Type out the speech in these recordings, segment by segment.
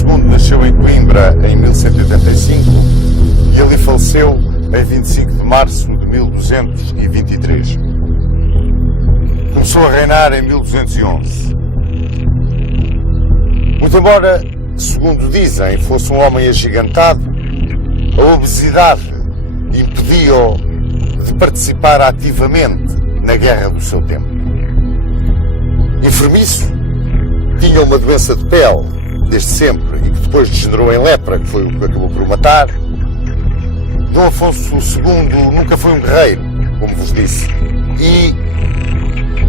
II nasceu em Coimbra em 1185 e ali faleceu em 25 de março de 1223. Começou a reinar em 1211. Muito embora, segundo dizem, fosse um homem agigantado, a obesidade impediu-o de participar ativamente na guerra do seu tempo. Enfermiço, tinha uma doença de pele desde sempre e que depois degenerou em lepra, que foi o que acabou por o matar. Dom Afonso II nunca foi um guerreiro, como vos disse, e,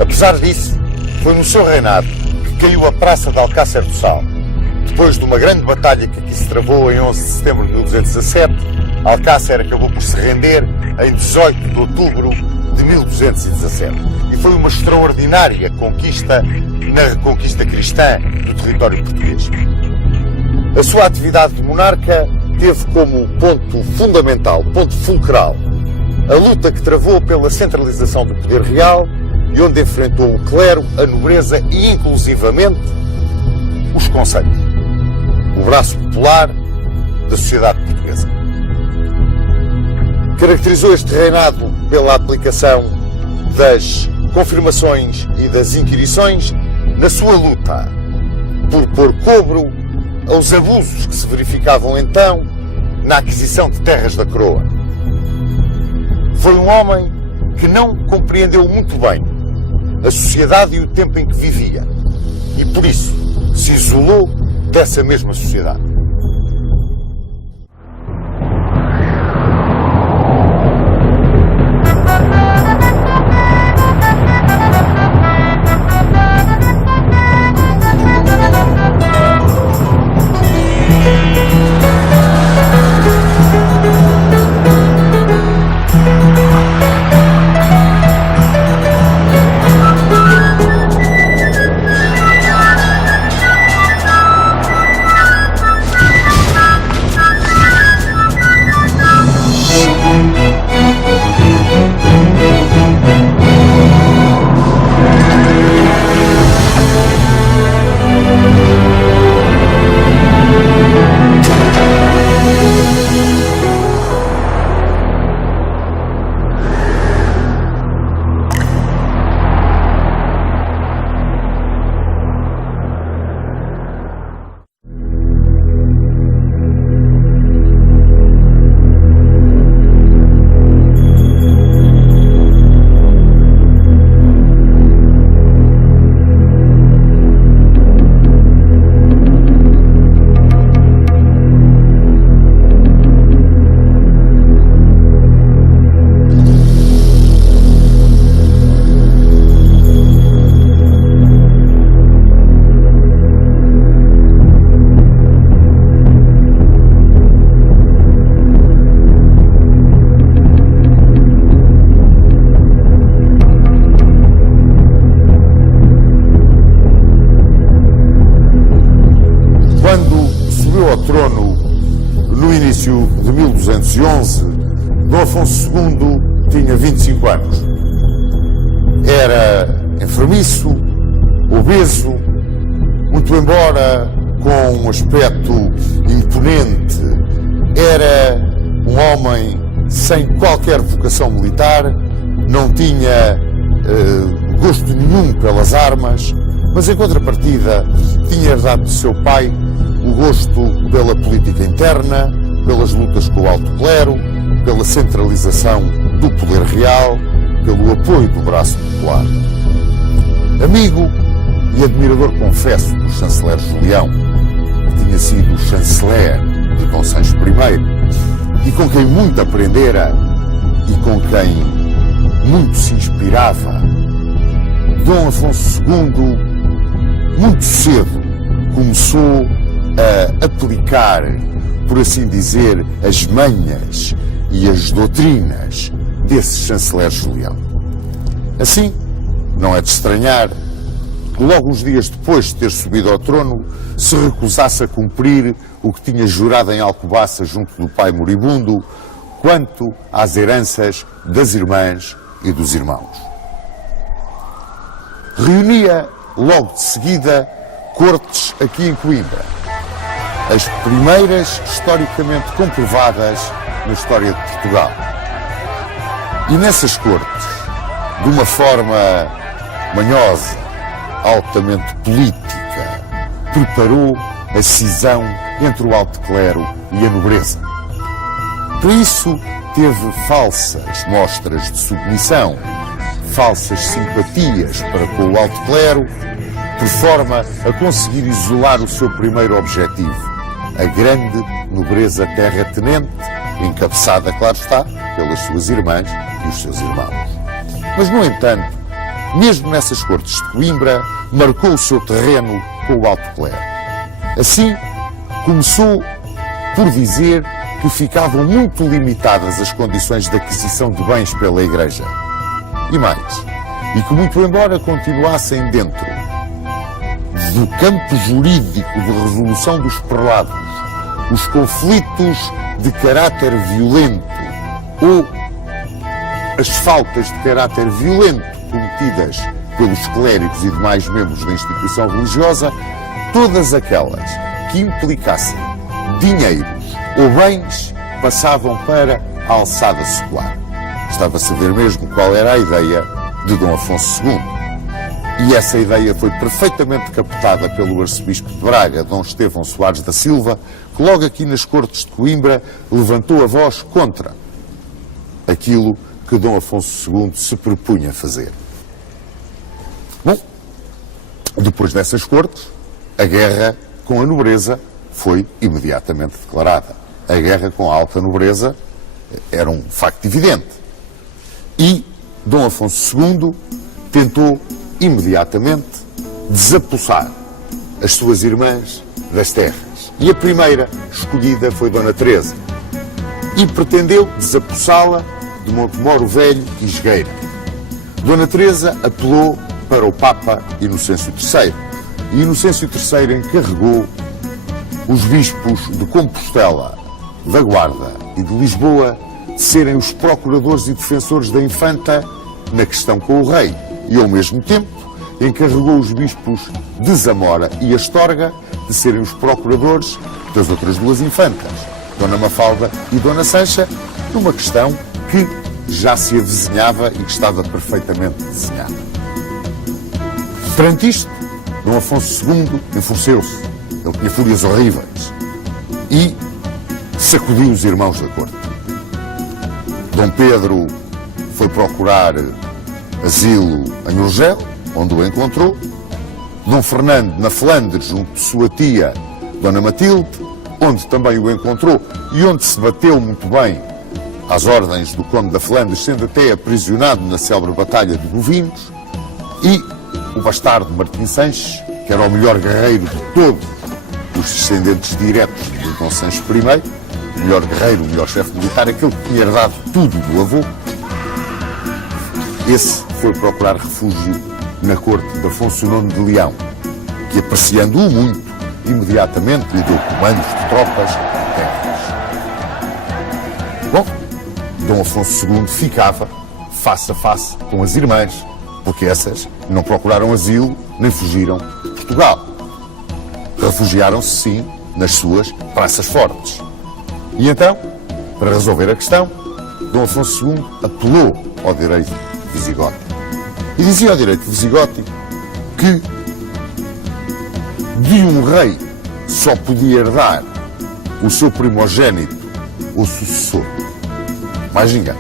apesar disso, foi no seu reinado que caiu a praça de Alcácer do Sal. Depois de uma grande batalha que aqui se travou em 11 de setembro de 1217, Alcácer acabou por se render em 18 de outubro de 1217. E foi uma extraordinária conquista na reconquista cristã do território português. A sua atividade de monarca teve como ponto fundamental, ponto fulcral, a luta que travou pela centralização do poder real e onde enfrentou o clero, a nobreza e, inclusivamente, os conselhos, o braço popular da sociedade portuguesa. Caracterizou este reinado pela aplicação das confirmações e das inquirições na sua luta por pôr cobro aos abusos que se verificavam então na aquisição de terras da coroa. Foi um homem que não compreendeu muito bem a sociedade e o tempo em que vivia e por isso se isolou dessa mesma sociedade. De 1211, Dom Afonso II tinha 25 anos. Era enfermiço, obeso, muito embora com um aspecto imponente, era um homem sem qualquer vocação militar, não tinha gosto nenhum pelas armas, mas em contrapartida tinha herdado de seu pai o gosto pela política interna, pelas lutas com o alto clero, pela centralização do poder real, pelo apoio do braço popular. Amigo e admirador, confesso, do chanceler Julião, que tinha sido chanceler de Dom Sancho I, e com quem muito aprendera e com quem muito se inspirava, Dom Afonso II, muito cedo, começou a aplicar, por assim dizer, as manhas e as doutrinas desse chanceler Julião. Assim, não é de estranhar que logo uns dias depois de ter subido ao trono se recusasse a cumprir o que tinha jurado em Alcobaça junto do pai moribundo quanto às heranças das irmãs e dos irmãos. Reunia logo de seguida cortes aqui em Coimbra as primeiras historicamente comprovadas na história de Portugal. E nessas cortes, de uma forma manhosa, altamente política, preparou a cisão entre o alto clero e a nobreza. Por isso, teve falsas mostras de submissão, falsas simpatias para com o alto clero, por forma a conseguir isolar o seu primeiro objetivo, a grande nobreza terratenente, encabeçada, claro está, pelas suas irmãs e os seus irmãos. Mas, no entanto, mesmo nessas cortes de Coimbra, marcou o seu terreno com o alto clero. Assim, começou por dizer que ficavam muito limitadas as condições de aquisição de bens pela Igreja. E mais, e que muito embora continuassem dentro do campo jurídico de resolução dos prelados, os conflitos de caráter violento ou as faltas de caráter violento cometidas pelos clérigos e demais membros da instituição religiosa, todas aquelas que implicassem dinheiros ou bens passavam para a alçada secular. Estava-se a ver mesmo qual era a ideia de Dom Afonso II. E essa ideia foi perfeitamente captada pelo arcebispo de Braga, Dom Estevão Soares da Silva, que logo aqui nas cortes de Coimbra levantou a voz contra aquilo que Dom Afonso II se propunha fazer. Bom, depois dessas cortes, a guerra com a nobreza foi imediatamente declarada. A guerra com a alta nobreza era um facto evidente. E Dom Afonso II tentou imediatamente desapossar as suas irmãs das terras. E a primeira escolhida foi Dona Teresa. E pretendeu desapossá-la de Montemoro Velho e Jogueira. Dona Teresa apelou para o Papa Inocêncio III. E Inocêncio III encarregou os bispos de Compostela, da Guarda e de Lisboa de serem os procuradores e defensores da infanta na questão com o rei. E, ao mesmo tempo, encarregou os bispos de Zamora e Astorga de serem os procuradores das outras duas infantas, Dona Mafalda e Dona Sancha, numa questão que já se avizinhava e que estava perfeitamente desenhada. Perante isto, Dom Afonso II enfureceu-se. Ele tinha fúrias horríveis e sacudiu os irmãos da corte. Dom Pedro foi procurar asilo em Urgel, onde o encontrou. Dom Fernando, na Flandres, junto de sua tia, Dona Matilde, onde também o encontrou e onde se bateu muito bem às ordens do Conde da Flandres, sendo até aprisionado na célebre Batalha de Bovinos. E o bastardo Martim Sanches, que era o melhor guerreiro de todos os descendentes diretos de Dom Sancho I, o melhor guerreiro, o melhor chefe militar, aquele que tinha herdado tudo do avô. Esse foi procurar refúgio na corte de Afonso IX de Leão, que, apreciando-o muito, imediatamente lhe deu comandos de tropas e terras. Bom, Dom Afonso II ficava face a face com as irmãs, porque essas não procuraram asilo nem fugiram de Portugal. Refugiaram-se, sim, nas suas praças fortes. E então, para resolver a questão, Dom Afonso II apelou ao direito visigótico. E dizia ao direito visigótico que de um rei só podia herdar o seu primogênito ou sucessor, mais ninguém.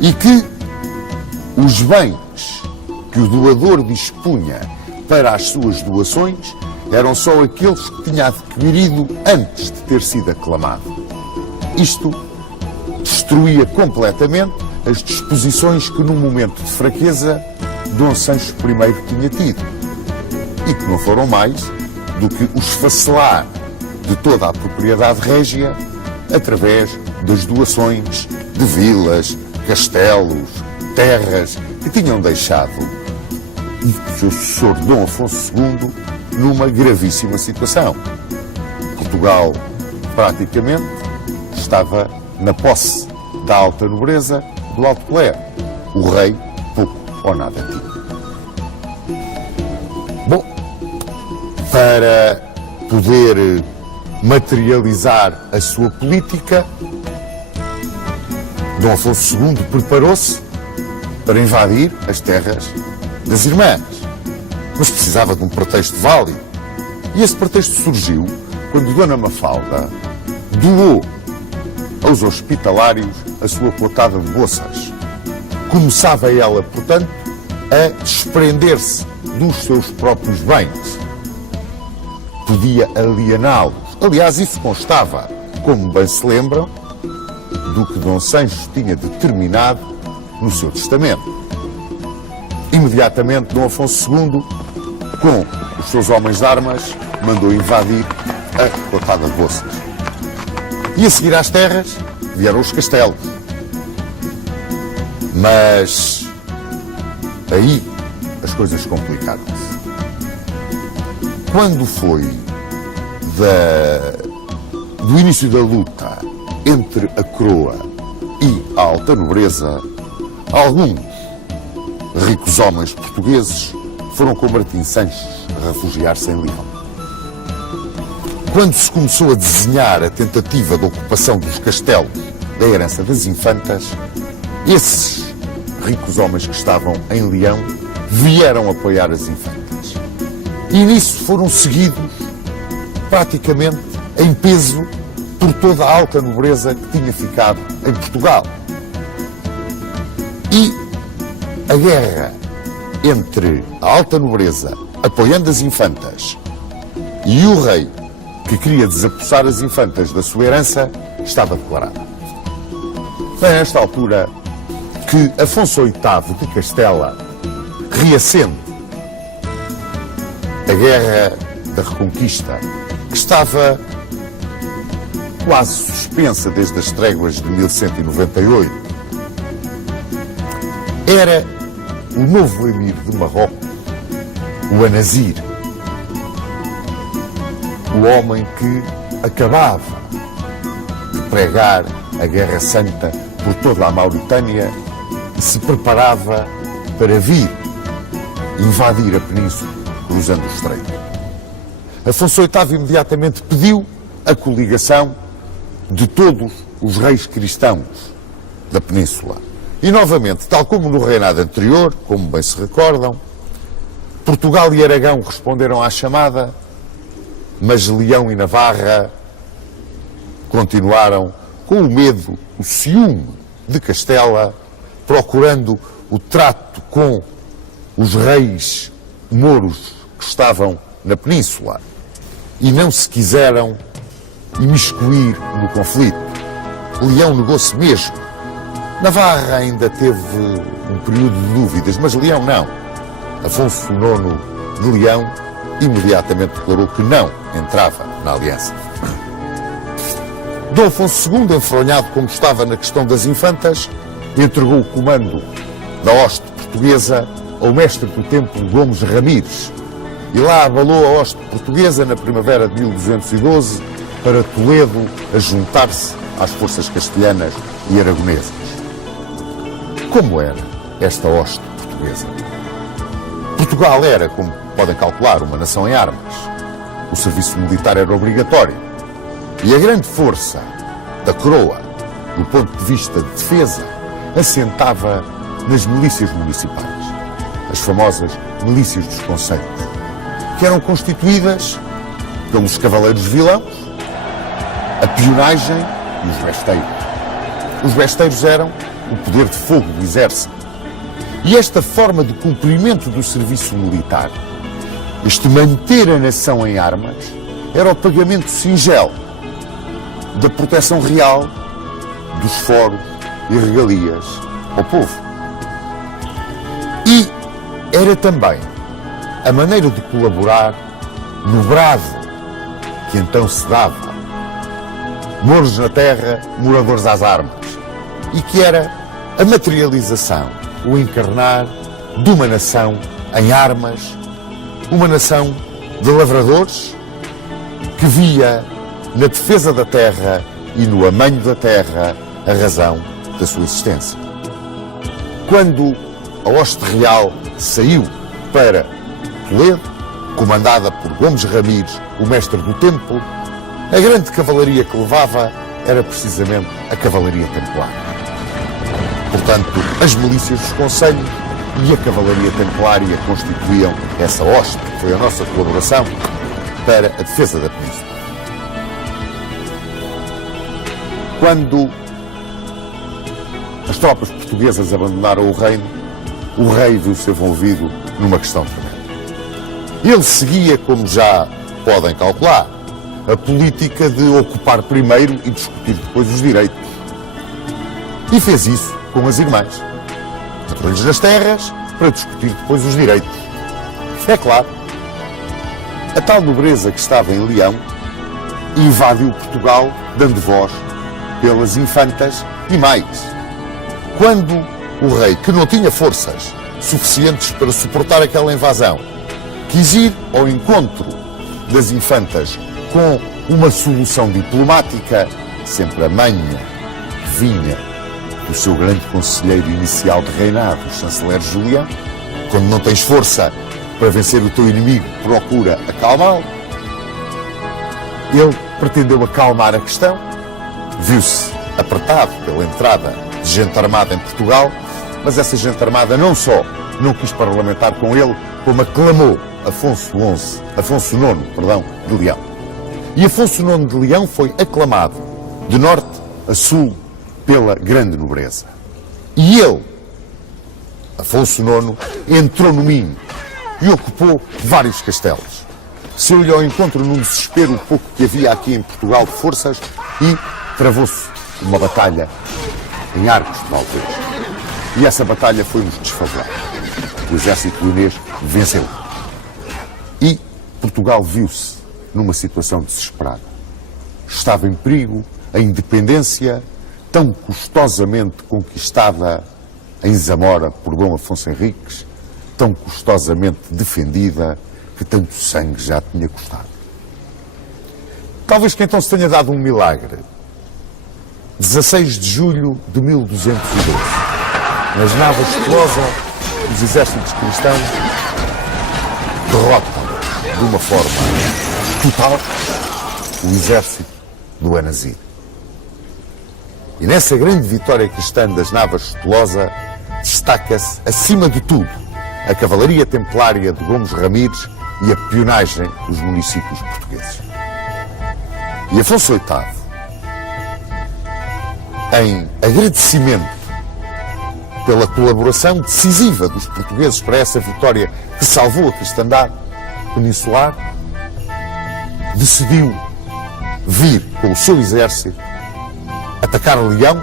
E que os bens que o doador dispunha para as suas doações eram só aqueles que tinha adquirido antes de ter sido aclamado. Isto destruía completamente as disposições que, num momento de fraqueza, Dom Sancho I tinha tido, e que não foram mais do que o esfacelar de toda a propriedade régia através das doações de vilas, castelos, terras que tinham deixado o seu sucessor Dom Afonso II numa gravíssima situação. Portugal, praticamente, estava na posse da alta nobreza do alto clero. O rei pouco ou nada tinha. Bom, para poder materializar a sua política, Dom Afonso II preparou-se para invadir as terras das irmãs, mas precisava de um pretexto válido. E esse pretexto surgiu quando Dona Mafalda doou aos hospitalários a sua cotada de bolsas. Começava ela, portanto, a desprender-se dos seus próprios bens. Podia aliená-los. Aliás, isso constava, como bem se lembram, do que Dom Sancho tinha determinado no seu testamento. Imediatamente, Dom Afonso II, com os seus homens de armas, mandou invadir a cotada de bolsas. E a seguir às terras vieram os castelos. Mas aí as coisas complicaram-se. Quando foi do início da luta entre a coroa e a alta nobreza, alguns ricos homens portugueses foram com Martim Sanches a refugiar-se em Leão. Quando se começou a desenhar a tentativa de ocupação dos castelos da herança das infantas, esses ricos homens que estavam em Leão vieram apoiar as infantas. E nisso foram seguidos, praticamente em peso, por toda a alta nobreza que tinha ficado em Portugal. E a guerra entre a alta nobreza, apoiando as infantas, e o rei, que queria desapossar as infantas da sua herança, estava declarada. Foi nesta altura que Afonso VIII de Castela reacende a Guerra da Reconquista, que estava quase suspensa desde as tréguas de 1198. Era o novo emir de Marrocos, o Anazir, o homem que acabava de pregar a Guerra Santa por toda a Mauritânia e se preparava para vir invadir a península, cruzando o estreito. Afonso VIII imediatamente pediu a coligação de todos os reis cristãos da península. E novamente, tal como no reinado anterior, como bem se recordam, Portugal e Aragão responderam à chamada, mas Leão e Navarra continuaram com o medo, o ciúme de Castela, procurando o trato com os reis mouros que estavam na península e não se quiseram imiscuir no conflito. Leão negou-se mesmo. Navarra ainda teve um período de dúvidas, mas Leão não. Afonso IX de Leão imediatamente declarou que não entrava na aliança. Dom Afonso II, enfronhado como estava na questão das infantas, entregou o comando da hoste portuguesa ao mestre do templo Gomes Ramires e lá abalou a hoste portuguesa na primavera de 1212 para Toledo a juntar-se às forças castelhanas e aragonesas. Como era esta hoste portuguesa? Portugal era, como podem calcular, uma nação em armas. O serviço militar era obrigatório. E a grande força da coroa, do ponto de vista de defesa, assentava nas milícias municipais, as famosas milícias dos concelhos, que eram constituídas pelos cavaleiros vilãos, a pionagem e os besteiros. Os besteiros eram o poder de fogo do exército. E esta forma de cumprimento do serviço militar, este manter a nação em armas, era o pagamento singelo da proteção real dos foros e regalias ao povo. E era também a maneira de colaborar no brado que então se dava. Mouros na terra, moradores às armas. E que era a materialização, o encarnar de uma nação em armas, uma nação de lavradores que via na defesa da terra e no amanho da terra a razão da sua existência. Quando a hoste real saiu para Toledo, comandada por Gomes Ramires, o mestre do templo, A grande cavalaria que levava era precisamente a cavalaria templar. Portanto, as milícias dos concelhos e a cavalaria templária constituíam essa hoste, que foi a nossa colaboração para a defesa da península. Quando as tropas portuguesas abandonaram o reino, o rei viu-se envolvido numa questão tremenda. Ele seguia, como já podem calcular, a política de ocupar primeiro e discutir depois os direitos. E fez isso com as irmãs. Entrou-lhes nas terras para discutir depois os direitos. É claro, a tal nobreza que estava em Leão invadiu Portugal, dando voz pelas infantas e mais. Quando o rei, que não tinha forças suficientes para suportar aquela invasão, quis ir ao encontro das infantas com uma solução diplomática, sempre a manha vinha do seu grande conselheiro inicial de reinado, o chanceler Julião. Quando não tens força para vencer o teu inimigo, procura acalmá-lo. Ele pretendeu acalmar a questão, viu-se apertado pela entrada de gente armada em Portugal, mas essa gente armada não só não quis parlamentar com ele, como aclamou Afonso IX, de Leão. E Afonso IX de Leão foi aclamado de norte a sul pela grande nobreza. E ele, Afonso IX, entrou no Minho e ocupou vários castelos. Saiu-lhe ao encontro num desespero o pouco que havia aqui em Portugal de forças e travou-se uma batalha em Arcos de Valdez. E essa batalha foi-nos desfavorável. O exército leonês venceu. E Portugal viu-se numa situação desesperada. Estava em perigo a independência tão custosamente conquistada em Zamora por Dom Afonso Henriques, tão custosamente defendida, que tanto sangue já tinha custado. Talvez que então se tenha dado um milagre. 16 de julho de 1212, nas Navas de Tolosa, os exércitos cristãos derrotam de uma forma total o exército do Anazir. E nessa grande vitória cristã das Navas de Tolosa destaca-se, acima de tudo, a cavalaria templária de Gomes Ramires e a peonagem dos municípios portugueses. E Afonso VIII, em agradecimento pela colaboração decisiva dos portugueses para essa vitória que salvou a cristandade peninsular, decidiu vir com o seu exército atacar Leão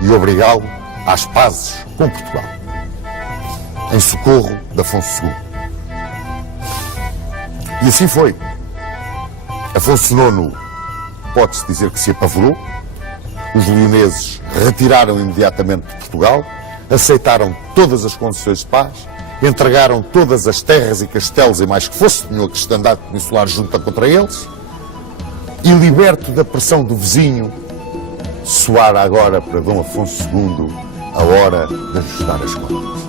e obrigá-lo às pazes com Portugal, em socorro de Afonso II. E assim foi. Afonso IX, pode-se dizer que se apavorou. Os leoneses retiraram imediatamente de Portugal, aceitaram todas as condições de paz, entregaram todas as terras e castelos e mais que fosse, tinham a cristandade peninsular junta contra eles, e liberto da pressão do vizinho, soara agora para Dom Afonso II a hora de ajustar as contas.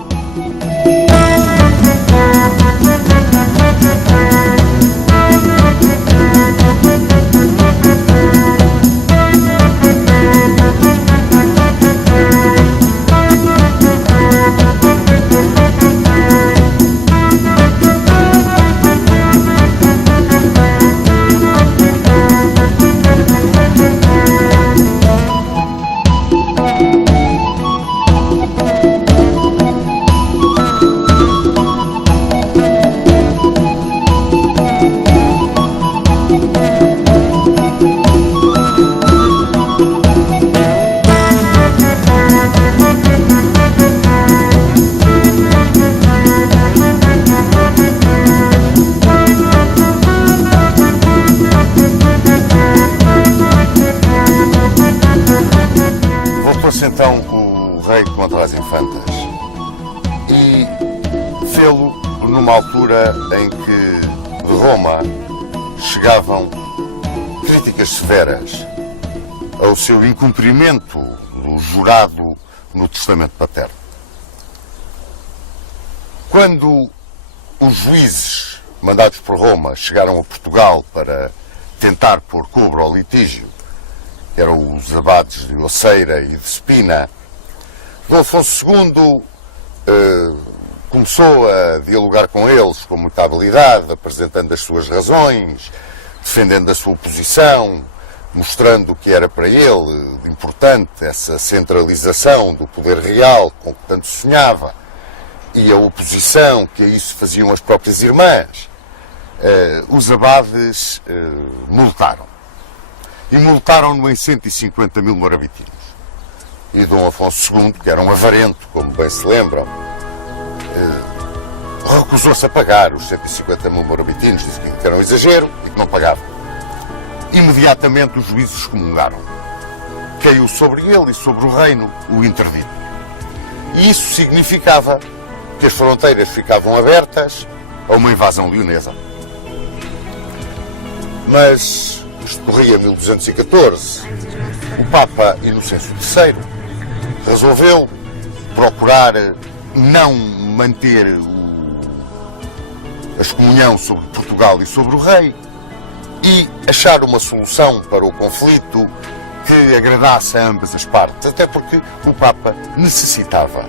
Então o rei contra as infantas e fê-lo numa altura em que de Roma chegavam críticas severas ao seu incumprimento do jurado no testamento paterno. Quando os juízes mandados por Roma chegaram a Portugal para tentar pôr cobro ao litígio, que eram os abades de Oceira e de Espina, Dom Afonso II começou a dialogar com eles com muita habilidade, apresentando as suas razões, defendendo a sua posição, mostrando que era para ele importante essa centralização do poder real com que tanto sonhava e a oposição que a isso faziam as próprias irmãs. Os abades multaram. E multaram-no em 150 mil morabitinos. E Dom Afonso II, que era um avarento, como bem se lembram, recusou-se a pagar os 150 mil morabitinos, disse que era um exagero e que não pagava. Imediatamente os juízes excomungaram. Caiu sobre ele e sobre o reino o interdito. E isso significava que as fronteiras ficavam abertas a uma invasão leonesa. Mas isto corria 1214. O Papa Inocêncio III resolveu procurar não manter a excomunhão sobre Portugal e sobre o rei e achar uma solução para o conflito que agradasse a ambas as partes, até porque o Papa necessitava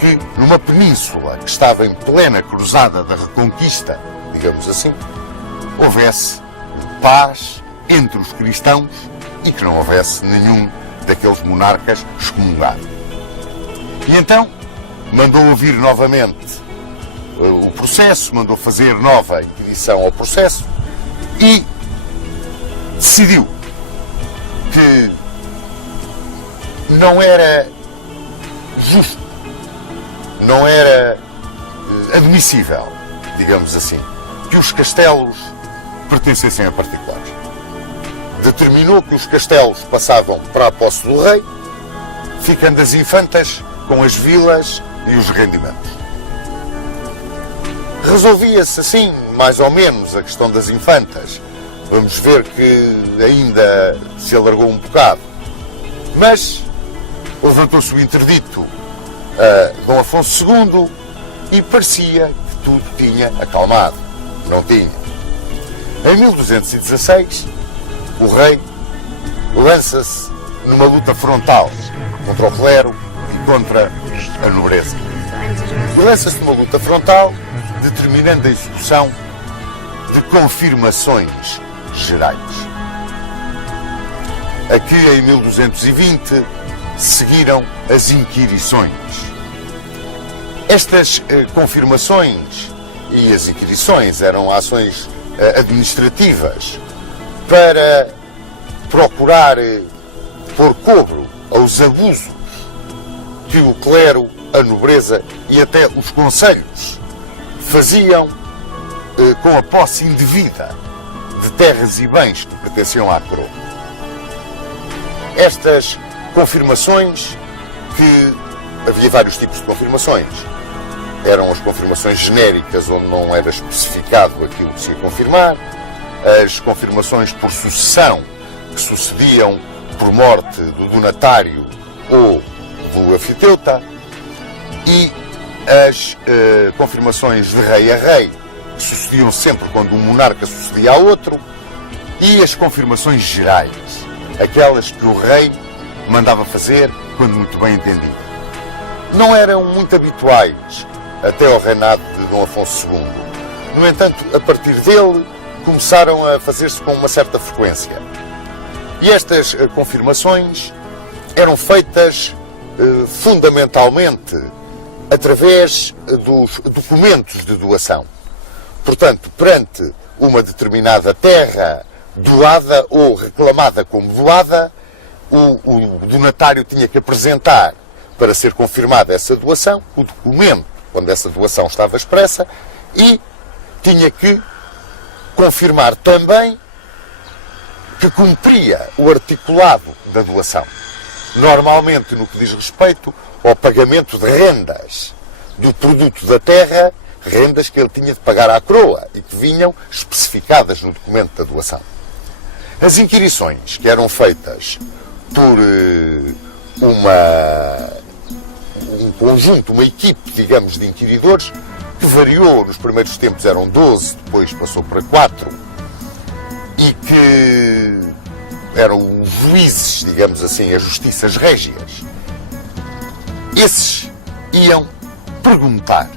que numa península que estava em plena cruzada da Reconquista, digamos assim, houvesse paz entre os cristãos e que não houvesse nenhum daqueles monarcas excomungado. E então mandou ouvir novamente o processo, mandou fazer nova inquisição ao processo e decidiu que não era justo, não era admissível, digamos assim, que os castelos pertencessem a particulares. Determinou que os castelos passavam para a posse do rei, ficando as infantas com as vilas e os rendimentos. Resolvia-se assim, mais ou menos, a questão das infantas. Vamos ver que ainda se alargou um bocado. Mas levantou-se o interdito a Dom Afonso II e parecia que tudo tinha acalmado. Não tinha. Em 1216, o rei lança-se numa luta frontal contra o clero e contra a nobreza. E lança-se numa luta frontal, determinando a execução de confirmações gerais. Aqui, em 1220, seguiram as inquirições. Estas confirmações e as inquirições eram ações administrativas para procurar pôr cobro aos abusos que o clero, a nobreza e até os conselhos faziam com a posse indevida de terras e bens que pertenciam à coroa. Estas confirmações, que havia vários tipos de confirmações. Eram as confirmações genéricas, onde não era especificado aquilo que se ia confirmar, as confirmações por sucessão, que sucediam por morte do donatário ou do anfiteuta, e as confirmações de rei a rei, que sucediam sempre quando um monarca sucedia a outro, e as confirmações gerais, aquelas que o rei mandava fazer quando muito bem entendido. Não eram muito habituais até ao reinado de Dom Afonso II. No entanto, a partir dele, começaram a fazer-se com uma certa frequência. E estas confirmações eram feitas fundamentalmente através dos documentos de doação. Portanto, perante uma determinada terra doada ou reclamada como doada, o donatário tinha que apresentar, para ser confirmada essa doação, o documento, quando essa doação estava expressa, e tinha que confirmar também que cumpria o articulado da doação. Normalmente, no que diz respeito ao pagamento de rendas do produto da terra, rendas que ele tinha de pagar à coroa e que vinham especificadas no documento da doação. As inquirições, que eram feitas por um conjunto, uma equipe, digamos, de inquiridores, que variou, nos primeiros tempos eram 12, depois passou para 4, e que que eram os juízes, digamos assim, as justiças régias. Esses iam perguntar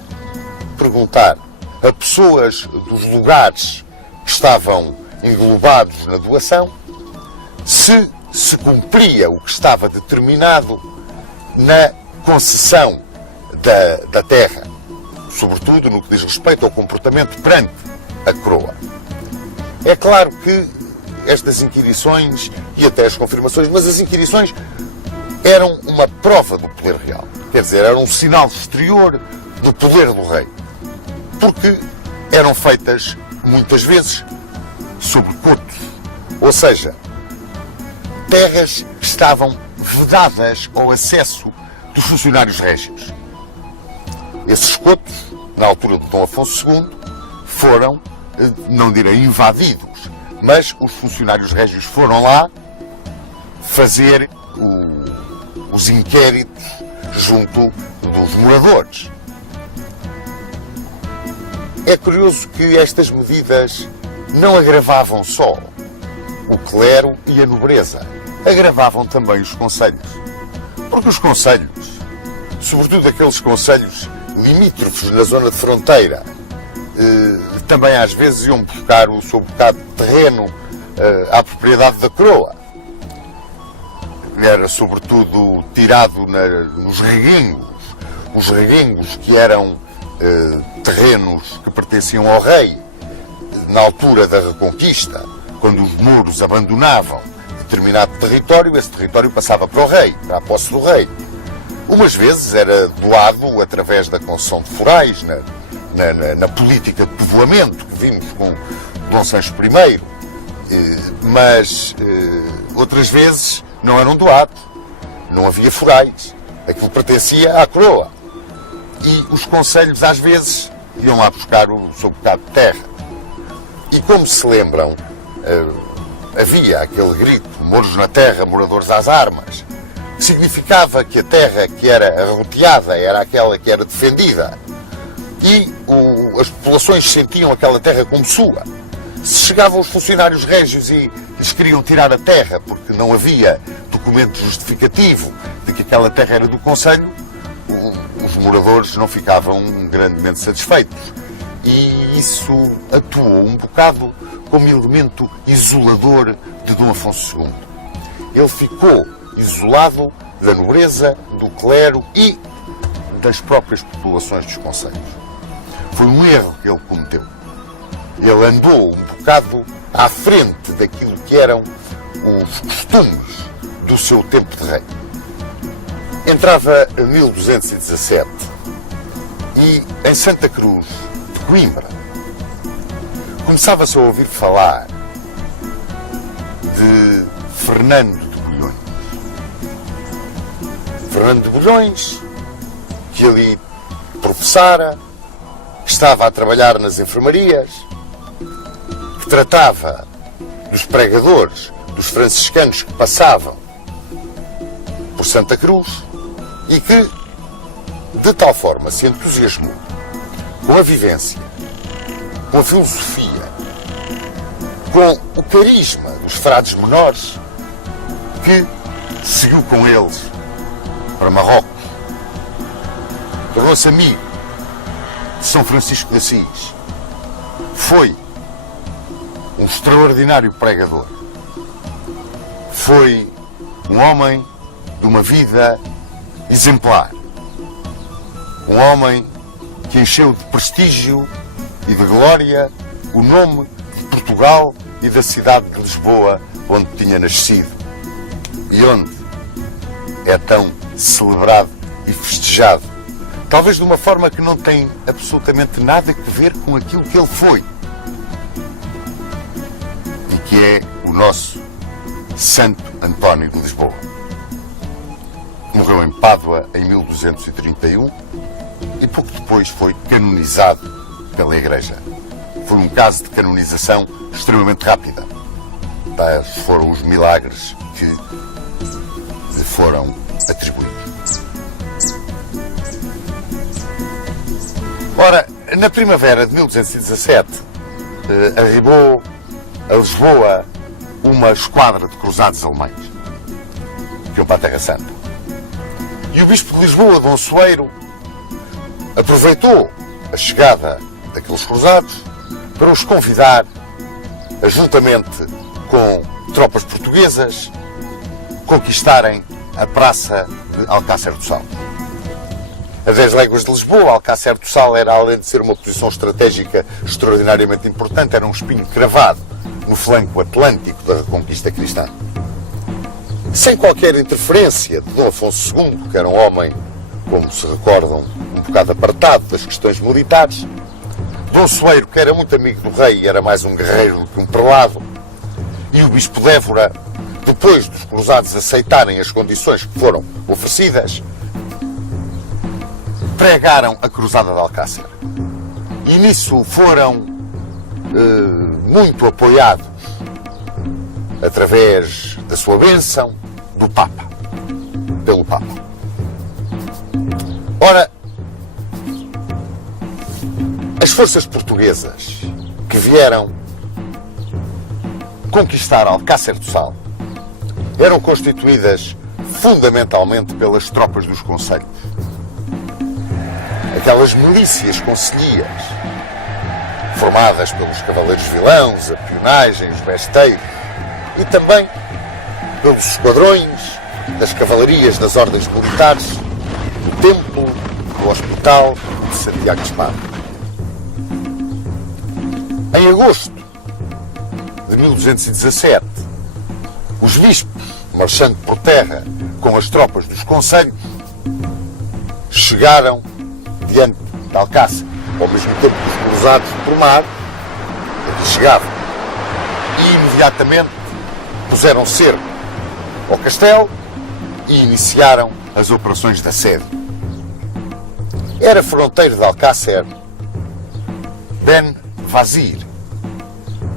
a pessoas dos lugares que estavam englobados na doação se cumpria o que estava determinado na concessão da terra, sobretudo no que diz respeito ao comportamento perante a coroa. É claro que estas inquirições e até as confirmações, mas as inquirições eram uma prova do poder real. Quer dizer, eram um sinal exterior do poder do rei. Porque eram feitas, muitas vezes, sobre cotos. Ou seja, terras que estavam vedadas ao acesso dos funcionários régios. Esses cotos, na altura de Dom Afonso II, foram, não direi invadidos, mas os funcionários régios foram lá fazer os inquéritos junto dos moradores. É curioso que estas medidas não agravavam só o clero e a nobreza, agravavam também os concelhos. Porque os concelhos, sobretudo aqueles concelhos limítrofes na zona de fronteira, também às vezes iam buscar o seu bocado de terreno à propriedade da coroa. Era sobretudo tirado nos reguengos, os reguengos que eram terrenos que pertenciam ao rei na altura da Reconquista, quando os mouros abandonavam determinado território, esse território passava para o rei, para a posse do rei. Umas vezes era doado através da concessão de forais, na política de povoamento que vimos com Dom Sancho I, mas outras vezes não eram doados, não havia forais, aquilo pertencia à coroa. E os concelhos às vezes iam lá buscar o seu bocado de terra. E como se lembram, havia aquele grito, mouros na terra, moradores às armas, que significava que a terra que era arroteada era aquela que era defendida. E as populações sentiam aquela terra como sua. Se chegavam os funcionários régios e lhes queriam tirar a terra porque não havia documento justificativo de que aquela terra era do concelho, os moradores não ficavam grandemente satisfeitos. E isso atuou um bocado como elemento isolador de Dom Afonso II. Ele ficou isolado da nobreza, do clero e das próprias populações dos concelhos. Foi um erro que ele cometeu. Ele andou um bocado à frente daquilo que eram os costumes do seu tempo de rei. Entrava 1217 e em Santa Cruz de Coimbra começava-se a ouvir falar de Fernando de Bulhões. Fernando de Bulhões, que ali professara, que estava a trabalhar nas enfermarias, que tratava dos pregadores, dos franciscanos que passavam por Santa Cruz e que, de tal forma, se entusiasmou com a vivência, com a filosofia, com o carisma dos frades menores, que seguiu com eles para Marrocos, tornou-se amigo de São Francisco de Assis, foi um extraordinário pregador, foi um homem de uma vida exemplar, um homem que encheu de prestígio e de glória o nome de Portugal e da cidade de Lisboa, onde tinha nascido e onde é tão celebrado e festejado, talvez de uma forma que não tem absolutamente nada a ver com aquilo que ele foi, e que é o nosso Santo António de Lisboa. Morreu em Pádua em 1231 e pouco depois foi canonizado pela Igreja. Foi um caso de canonização extremamente rápida. Tais foram os milagres que lhe foram atribuídos. Ora, na primavera de 1217, arribou a Lisboa uma esquadra de cruzados alemães que iam para a Terra Santa. E o bispo de Lisboa, Dom Soeiro, aproveitou a chegada daqueles cruzados para os convidar a, juntamente com tropas portuguesas, conquistarem a praça de Alcácer do Sal. A 10 léguas de Lisboa, Alcácer do Sal era, além de ser uma posição estratégica extraordinariamente importante, era um espinho cravado no flanco atlântico da reconquista cristã. Sem qualquer interferência de Dom Afonso II, que era um homem, como se recordam, um bocado apartado das questões militares, Dom Soeiro, que era muito amigo do rei e era mais um guerreiro do que um prelado, e o bispo de Évora, depois dos cruzados aceitarem as condições que foram oferecidas, pregaram a cruzada de Alcácer. E nisso foram muito apoiados através da sua bênção do Papa, pelo Papa. Ora, as forças portuguesas que vieram conquistar Alcácer do Sal eram constituídas fundamentalmente pelas tropas dos concelhos. Aquelas milícias concelhias, formadas pelos cavaleiros vilãos, a pionagem, os besteiros, e também pelos esquadrões das cavalarias das ordens militares, do Templo, do Hospital de Santiago de Espada. Em agosto de 1217, os bispos, marchando por terra com as tropas dos concelhos, chegaram diante de Alcácer, ao mesmo tempo que os cruzados por mar aqui chegavam, e imediatamente puseram cerco ao castelo e iniciaram as operações de assédio. Era fronteiro de Alcácer Ben Vazir,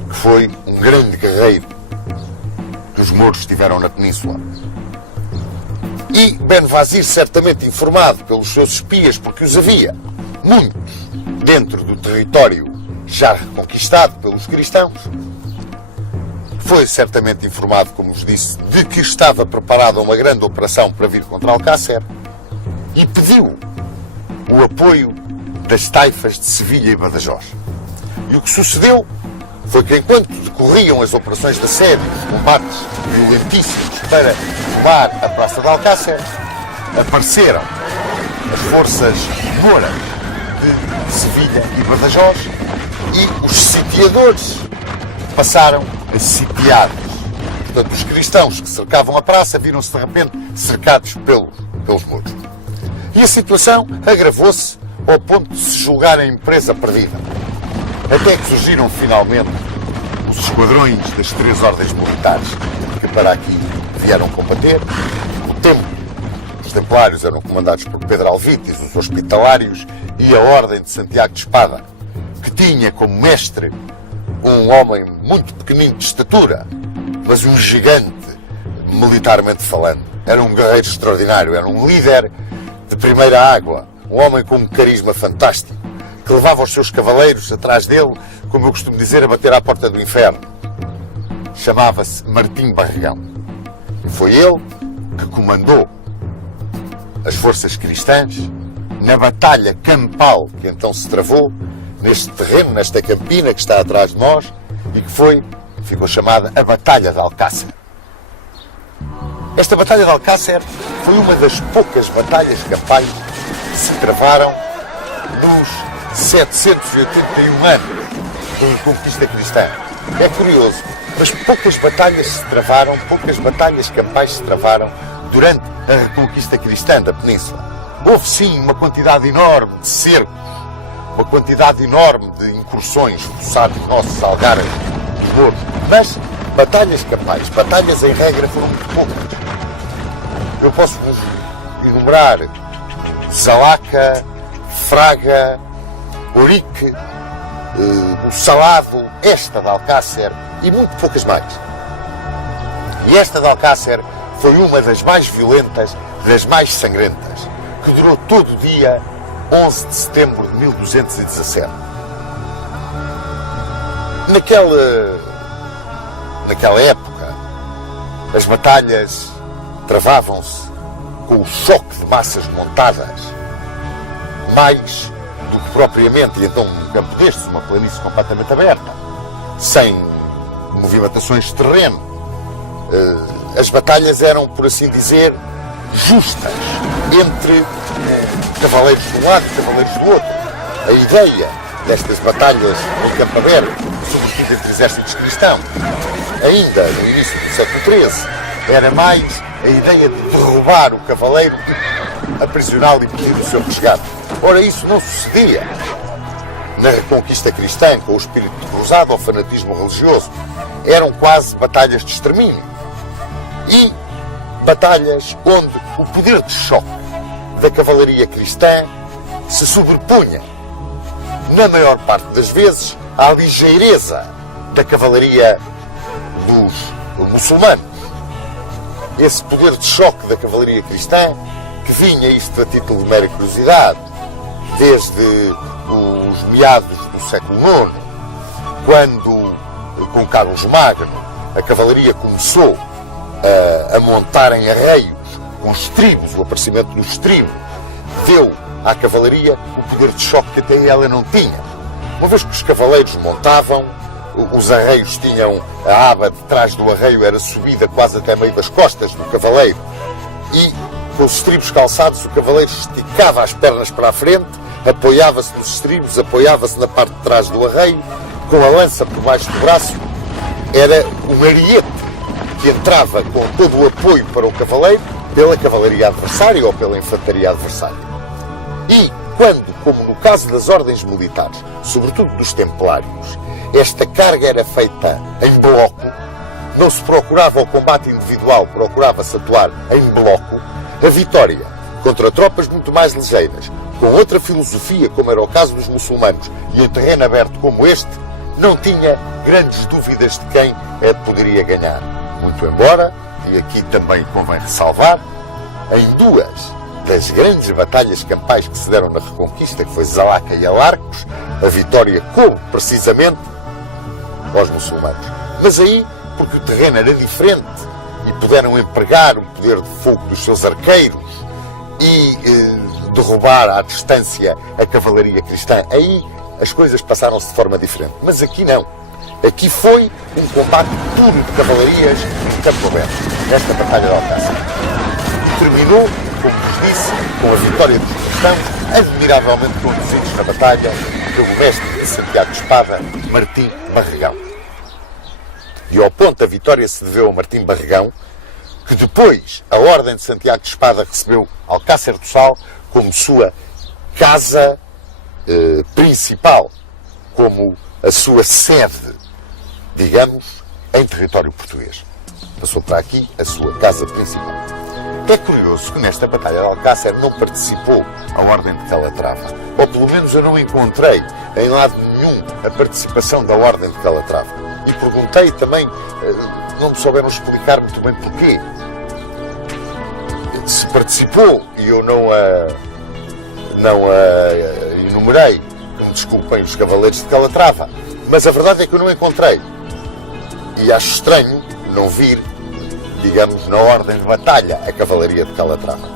que foi um grande guerreiro que os mouros tiveram na península. E Ben Vazir, certamente informado pelos seus espias, porque os havia muitos dentro do território já reconquistado pelos cristãos, foi certamente informado, como vos disse, de que estava preparada uma grande operação para vir contra Alcácer e pediu o apoio das taifas de Sevilha e Badajoz. E o que sucedeu foi que, enquanto decorriam as operações de assédio, os combates violentíssimos para tomar a praça de Alcácer, apareceram as forças mouras de Sevilha e Badajoz e os sitiadores passaram a sitiar. Portanto, os cristãos que cercavam a praça viram-se de repente cercados pelos mouros. E a situação agravou-se ao ponto de se julgar a empresa perdida. Até que surgiram finalmente os esquadrões das 3 ordens militares que para aqui vieram combater. O Templo, os Templários eram comandados por Pedro Alvítis, os Hospitalários e a Ordem de Santiago de Espada, que tinha como mestre um homem muito pequenino de estatura, mas um gigante militarmente falando. Era um guerreiro extraordinário, era um líder de primeira água, um homem com um carisma fantástico, que levava os seus cavaleiros atrás dele, como eu costumo dizer, a bater à porta do inferno. Chamava-se Martim Barregão. E foi ele que comandou as forças cristãs na batalha campal que então se travou neste terreno, nesta campina que está atrás de nós e que ficou chamada a Batalha de Alcácer. Esta Batalha de Alcácer foi uma das poucas batalhas campais que se travaram nos 781 anos de conquista cristã. É curioso, mas poucas batalhas campais se travaram durante a reconquista cristã da península. Houve sim uma quantidade enorme de cercos, uma quantidade enorme de incursões, forçados nossos algarves, os mouros, mas batalhas campais, batalhas em regra foram muito poucas. Eu posso-vos enumerar Zalaca, Fraga, Ourique, o Salado, esta de Alcácer e muito poucas mais. E esta de Alcácer foi uma das mais violentas, das mais sangrentas, que durou todo o dia 11 de setembro de 1217. Naquela época, As batalhas travavam-se com o choque de massas montadas, mais do que propriamente, e então um campo destes, uma planície completamente aberta, sem movimentações de terreno. As batalhas eram, por assim dizer, justas entre cavaleiros de um lado e cavaleiros do outro. A ideia destas batalhas em campo aberto, sobretudo entre exércitos cristãos, ainda no início do século XIII, era mais a ideia de derrubar o cavaleiro, aprisioná-lo e pedir o seu resgate. Ora, isso não sucedia na Reconquista cristã, com o espírito cruzado ao fanatismo religioso. Eram quase batalhas de extermínio. E batalhas onde o poder de choque da cavalaria cristã se sobrepunha, na maior parte das vezes, à ligeireza da cavalaria dos muçulmanos. Esse poder de choque da cavalaria cristã, que vinha, isto a título de mera curiosidade, desde os meados do século IX, quando, com Carlos Magno, a cavalaria começou a montar em arreios com estribos, o aparecimento dos estribos, deu à cavalaria o poder de choque que até ela não tinha. Uma vez que os cavaleiros montavam, os arreios tinham, a aba de trás do arreio era subida quase até meio das costas do cavaleiro, e com os estribos calçados o cavaleiro esticava as pernas para a frente, apoiava-se nos estribos, apoiava-se na parte de trás do arreio, com a lança por baixo do braço. Era um ariete que entrava com todo o apoio para o cavaleiro pela cavalaria adversária ou pela infantaria adversária. E quando, como no caso das ordens militares, sobretudo dos templários, esta carga era feita em bloco, não se procurava o combate individual, procurava-se atuar em bloco, a vitória contra tropas muito mais ligeiras, com outra filosofia, como era o caso dos muçulmanos, e em terreno aberto como este, não tinha grandes dúvidas de quem poderia ganhar. Muito embora, e aqui também convém ressalvar, em duas das grandes batalhas campais que se deram na Reconquista, que foi Zalaca e Alarcos, a vitória coube precisamente aos muçulmanos. Mas aí, porque o terreno era diferente e puderam empregar o poder de fogo dos seus arqueiros e derrubar à distância a cavalaria cristã, aí as coisas passaram-se de forma diferente. Mas aqui não. Aqui foi um combate puro de cavalarias em campo aberto, nesta Batalha de Alcácer. Terminou, como vos disse, com a vitória dos cristãos, admiravelmente conduzidos na batalha pelo mestre de Santiago de Espada, Martim Barregão. E ao ponto da vitória se deveu a Martim Barregão, que depois a Ordem de Santiago de Espada recebeu Alcácer do Sal como sua casa principal, como a sua sede, digamos, em território português. Passou para aqui a sua casa principal. É curioso que nesta Batalha de Alcácer não participou a Ordem de Calatrava, ou pelo menos eu não encontrei em lado nenhum a participação da Ordem de Calatrava. E perguntei também, não me souberam explicar muito bem porquê. Se participou e eu não a enumerei, que me desculpem os cavaleiros de Calatrava, mas a verdade é que eu não encontrei. E acho estranho não vir, digamos, na ordem de batalha, a cavalaria de Calatrava.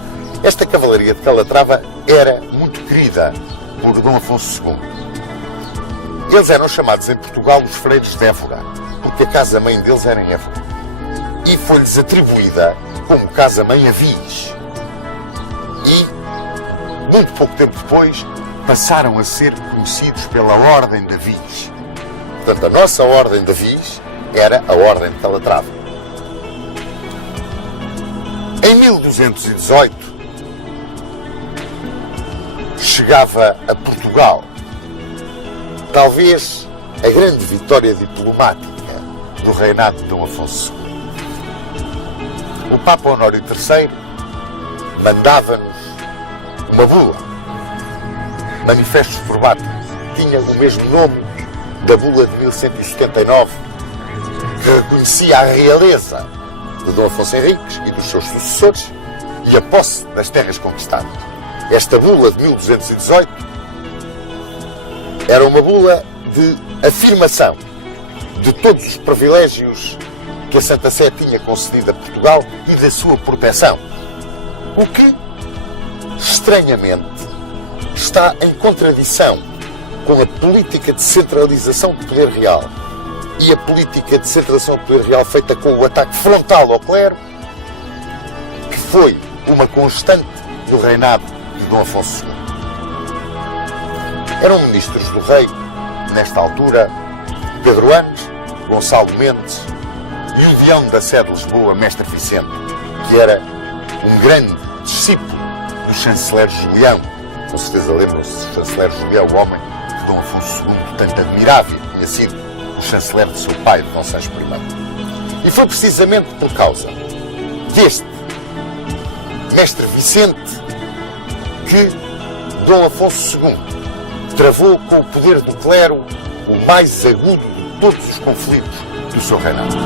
Esta cavalaria de Calatrava era muito querida por Dom Afonso II. Eles eram chamados em Portugal os freiros de Évora, porque a casa-mãe deles era em Évora. E foi-lhes atribuída como casa-mãe a Viz. E, muito pouco tempo depois, passaram a ser conhecidos pela Ordem da Viz. Portanto, a nossa Ordem da Viz era a Ordem de Calatrava. Em 1218, chegava a Portugal, talvez a grande vitória diplomática do reinado de Dom Afonso II. O Papa Honório III mandava-nos uma bula, Manifestos Probatum, tinha o mesmo nome da bula de 1179, que reconhecia a realeza de Dom Afonso Henriques e dos seus sucessores e a posse das terras conquistadas. Esta bula de 1218 era uma bula de afirmação de todos os privilégios que a Santa Sé tinha concedido a Portugal e da sua proteção. O que, estranhamente, está em contradição com a política de centralização do poder real e a política de centralização do poder real feita com o ataque frontal ao clero, que foi uma constante no reinado de Dom Afonso II. Eram ministros do rei, nesta altura, Pedro Anes, Gonçalo Mendes e o Deão da Sé de Lisboa, Mestre Vicente, que era um grande discípulo do chanceler Julião. Com certeza lembram-se do chanceler Julião, o homem que Dom Afonso II tanto admirava e tinha sido o chanceler de seu pai, de Dom Sancho I. E foi precisamente por causa deste Mestre Vicente que Dom Afonso II travou com o poder do clero o mais agudo de todos os conflitos do seu reinado.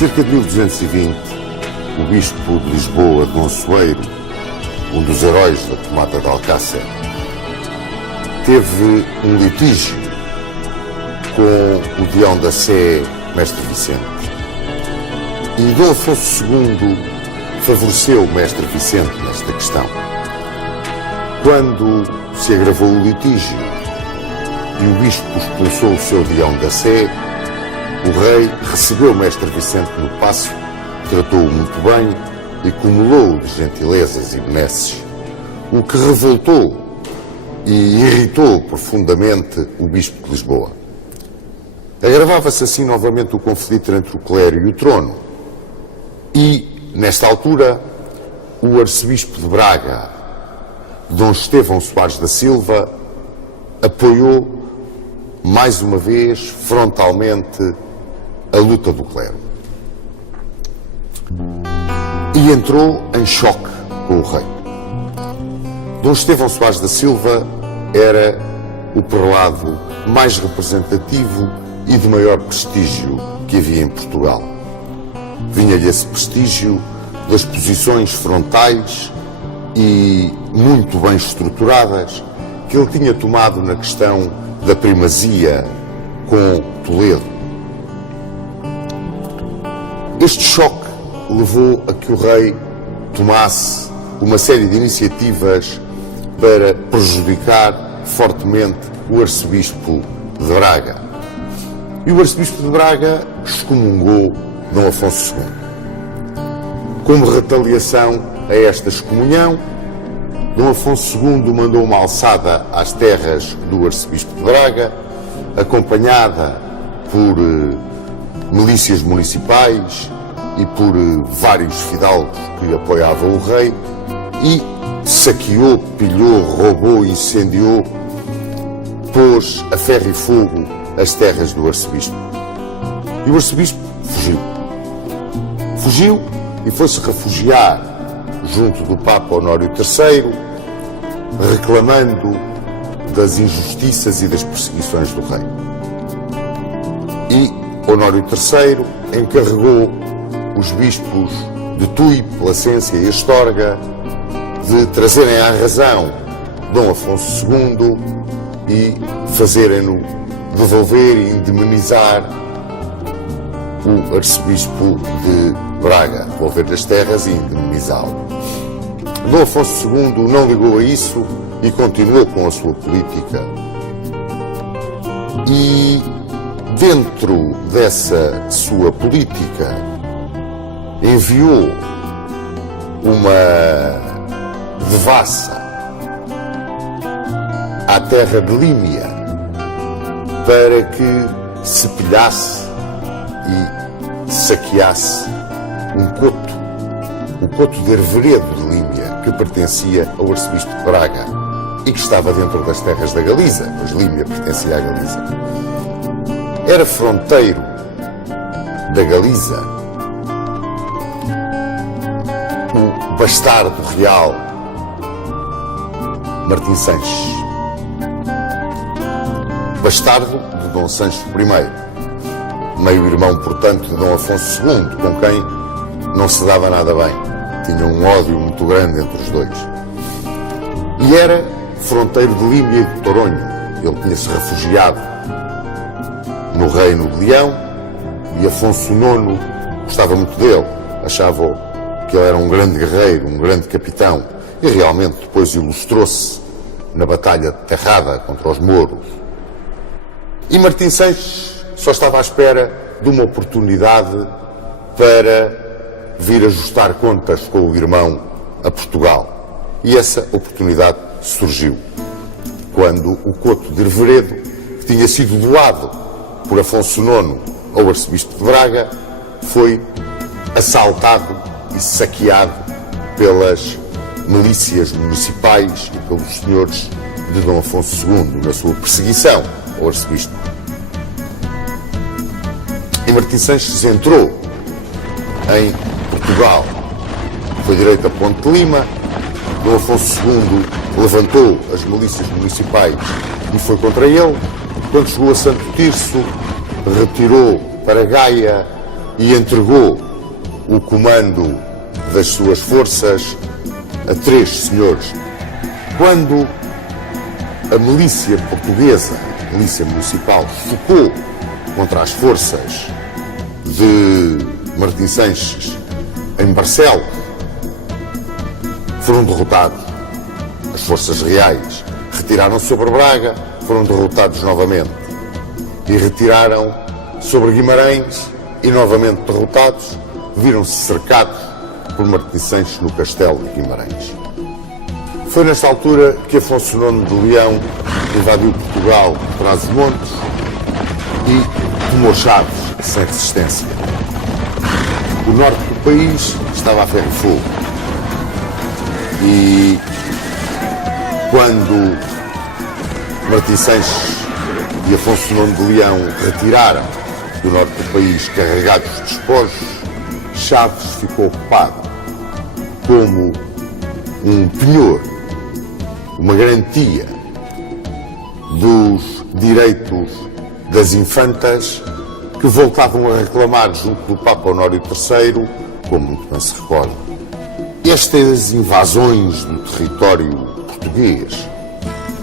Cerca de 1220, o bispo de Lisboa, Dom Soeiro, um dos heróis da tomada de Alcácer, teve um litígio com o Deão da Sé, Mestre Vicente. E Dom Afonso II favoreceu o Mestre Vicente nesta questão. Quando se agravou o litígio e o bispo expulsou o seu Deão da Sé, o rei recebeu o Mestre Vicente no paço, tratou-o muito bem e cumulou-o de gentilezas e benesses, o que revoltou e irritou profundamente o bispo de Lisboa. Agravava-se assim novamente o conflito entre o clero e o trono e, nesta altura, o arcebispo de Braga, Dom Estevão Soares da Silva, apoiou mais uma vez frontalmente a luta do clero e entrou em choque com o rei. Dom Estevão Soares da Silva era o prelado mais representativo e de maior prestígio que havia em Portugal. Vinha-lhe esse prestígio das posições frontais e muito bem estruturadas que ele tinha tomado na questão da primazia com Toledo. Este choque levou a que o rei tomasse uma série de iniciativas para prejudicar fortemente o arcebispo de Braga. E o arcebispo de Braga excomungou Dom Afonso II. Como retaliação a esta excomunhão, Dom Afonso II mandou uma alçada às terras do arcebispo de Braga, acompanhada por milícias municipais e por vários fidalgos que apoiavam o rei, e saqueou, pilhou, roubou, incendiou, pôs a ferro e fogo as terras do arcebispo. E o arcebispo fugiu. Fugiu e foi-se refugiar junto do Papa Honório III, reclamando das injustiças e das perseguições do rei. E Honório III encarregou os bispos de Tui, Placência e Astorga de trazerem à razão Dom Afonso II e fazerem-no devolver e indemnizar o arcebispo de Braga, devolver-lhe as terras e indemnizá-lo. Dom Afonso II não ligou a isso e continuou com a sua política. E dentro dessa sua política, enviou uma devassa à terra de Límia para que se pilhasse e saqueasse o coto de Herveredo de Límia, que pertencia ao arcebispo de Braga e que estava dentro das terras da Galiza, pois Límia pertencia à Galiza. Era fronteiro da Galiza o bastardo real Martim Sanches, bastardo de Dom Sancho I, meio-irmão, portanto, de Dom Afonso II, com quem não se dava nada bem. Tinha um ódio muito grande entre os dois. E era fronteiro de Límia e de Toronho. Ele tinha-se refugiado no Reino de Leão e Afonso IX gostava muito dele. Achava que ele era um grande guerreiro, um grande capitão. E realmente depois ilustrou-se na Batalha de Terrada contra os mouros. E Martim Sanches só estava à espera de uma oportunidade para vir ajustar contas com o irmão a Portugal. E essa oportunidade surgiu quando o coto de Herveredo, que tinha sido doado por Afonso IX ao arcebispo de Braga, foi assaltado e saqueado pelas milícias municipais e pelos senhores de Dom Afonso II na sua perseguição ao arcebispo. E Martim Sanches entrou em Portugal, foi direito a Ponte de Lima. Dom Afonso II levantou as milícias municipais e foi contra ele. Quando chegou a Santo Tirso, retirou para Gaia e entregou o comando das suas forças a 3 senhores. Quando a milícia portuguesa, a milícia municipal, focou contra as forças de Martim Sanches em Barcelos, foram derrotados. As forças reais retiraram-se sobre Braga, foram derrotados novamente. E retiraram sobre Guimarães e novamente derrotados, viram-se cercados por Martim Sanches no castelo de Guimarães. Foi nesta altura que Afonso IX de Leão invadiu Portugal por Trás-os-Montes e tomou Chaves sem resistência. O norte do país estava a ferro e fogo. E quando Martim Sanches e Afonso IX de Leão retiraram do norte do país carregados de despojos, Chaves ficou ocupado como um penhor, uma garantia dos direitos das infantas que voltavam a reclamar junto do Papa Honório III, como muito bem se recorda. Estas invasões do território português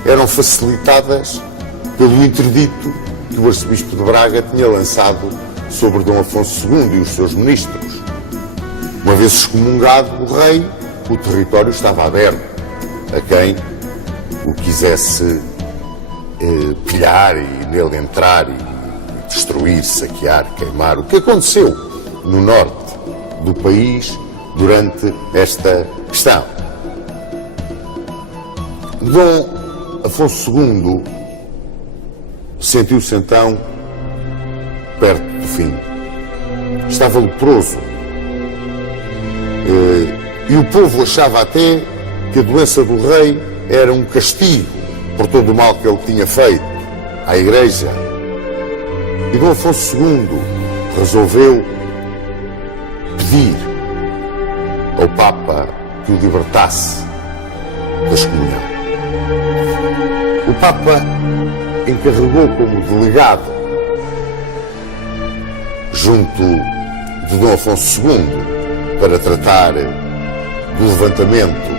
eram facilitadas pelo interdito que o arcebispo de Braga tinha lançado sobre Dom Afonso II e os seus ministros. Uma vez excomungado o rei, o território estava aberto a quem o quisesse pilhar e nele entrar e destruir, saquear, queimar, o que aconteceu no norte do país durante esta questão. Dom Afonso II sentiu-se então perto do fim. Estava leproso. E o povo achava até que a doença do rei era um castigo por todo o mal que ele tinha feito à Igreja. E Dom Afonso II resolveu pedir ao Papa que o libertasse da excomunhão. O Papa encarregou como delegado junto de Dom Afonso II para tratar do levantamento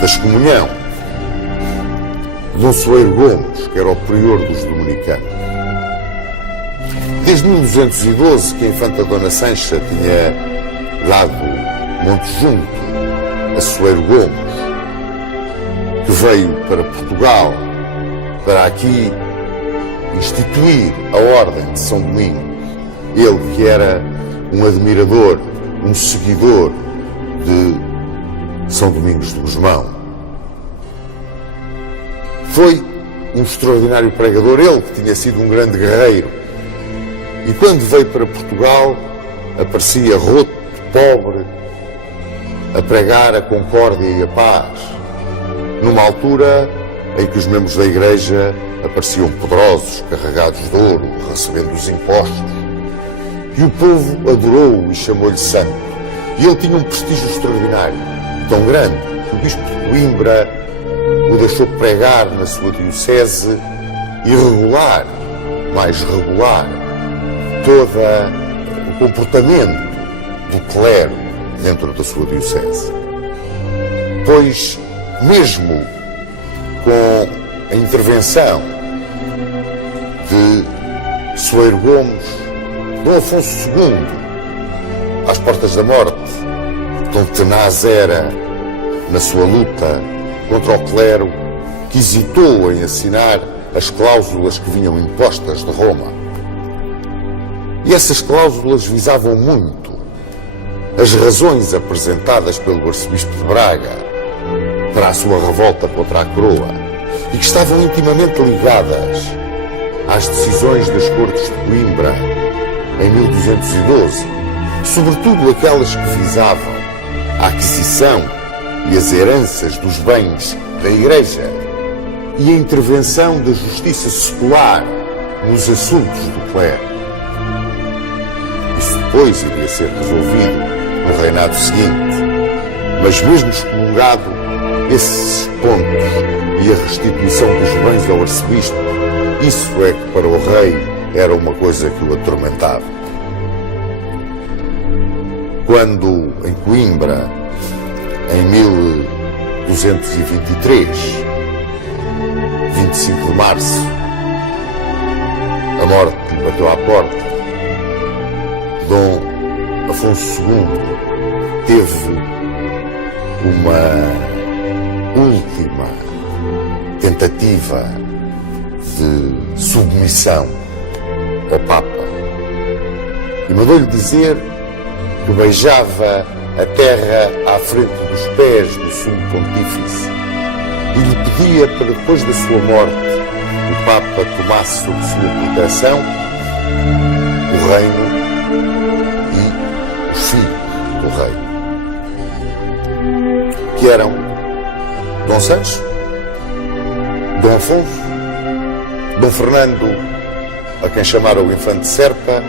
da excomunhão Dom Soeiro Gomes, que era o prior dos dominicanos. Desde 1212 que a infanta Dona Sancha tinha dado monte junto a Soeiro Gomes, que veio para Portugal para aqui instituir a Ordem de São Domingos. Ele que era um admirador um seguidor de São Domingos de Gusmão. Foi um extraordinário pregador, ele que tinha sido um grande guerreiro. E quando veio para Portugal, aparecia roto, pobre, a pregar a concórdia e a paz, numa altura em que os membros da Igreja apareciam poderosos, carregados de ouro, recebendo os impostos. E o povo adorou-o e chamou-lhe santo. E ele tinha um prestígio extraordinário, tão grande, que o bispo de Coimbra o deixou pregar na sua diocese e regular, mais regular, todo o comportamento do clero dentro da sua diocese. Pois, mesmo com a intervenção de Soeiro Gomes, Dom Afonso II, às portas da morte, tão tenaz era na sua luta contra o clero, que hesitou em assinar as cláusulas que vinham impostas de Roma. E essas cláusulas visavam muito as razões apresentadas pelo arcebispo de Braga para a sua revolta contra a coroa e que estavam intimamente ligadas às decisões das Cortes de Coimbra em 1212, sobretudo aquelas que visavam a aquisição e as heranças dos bens da Igreja e a intervenção da justiça secular nos assuntos do clero. Isso depois iria ser resolvido no reinado seguinte, mas mesmo excomungado esses pontos e a restituição dos bens ao arcebispo, isso é que para o rei era uma coisa que o atormentava. Quando em Coimbra, em 1223, 25 de março, a morte lhe bateu à porta, Dom Afonso II teve uma última tentativa de submissão ao Papa e mandou-lhe dizer que beijava a terra à frente dos pés do Sumo Pontífice e lhe pedia para depois da sua morte o Papa tomasse sob sua proteção o reino e os filhos do rei, que eram Dom Sancho, Dom Afonso, Dom Fernando, a quem chamaram o Infante Serpa,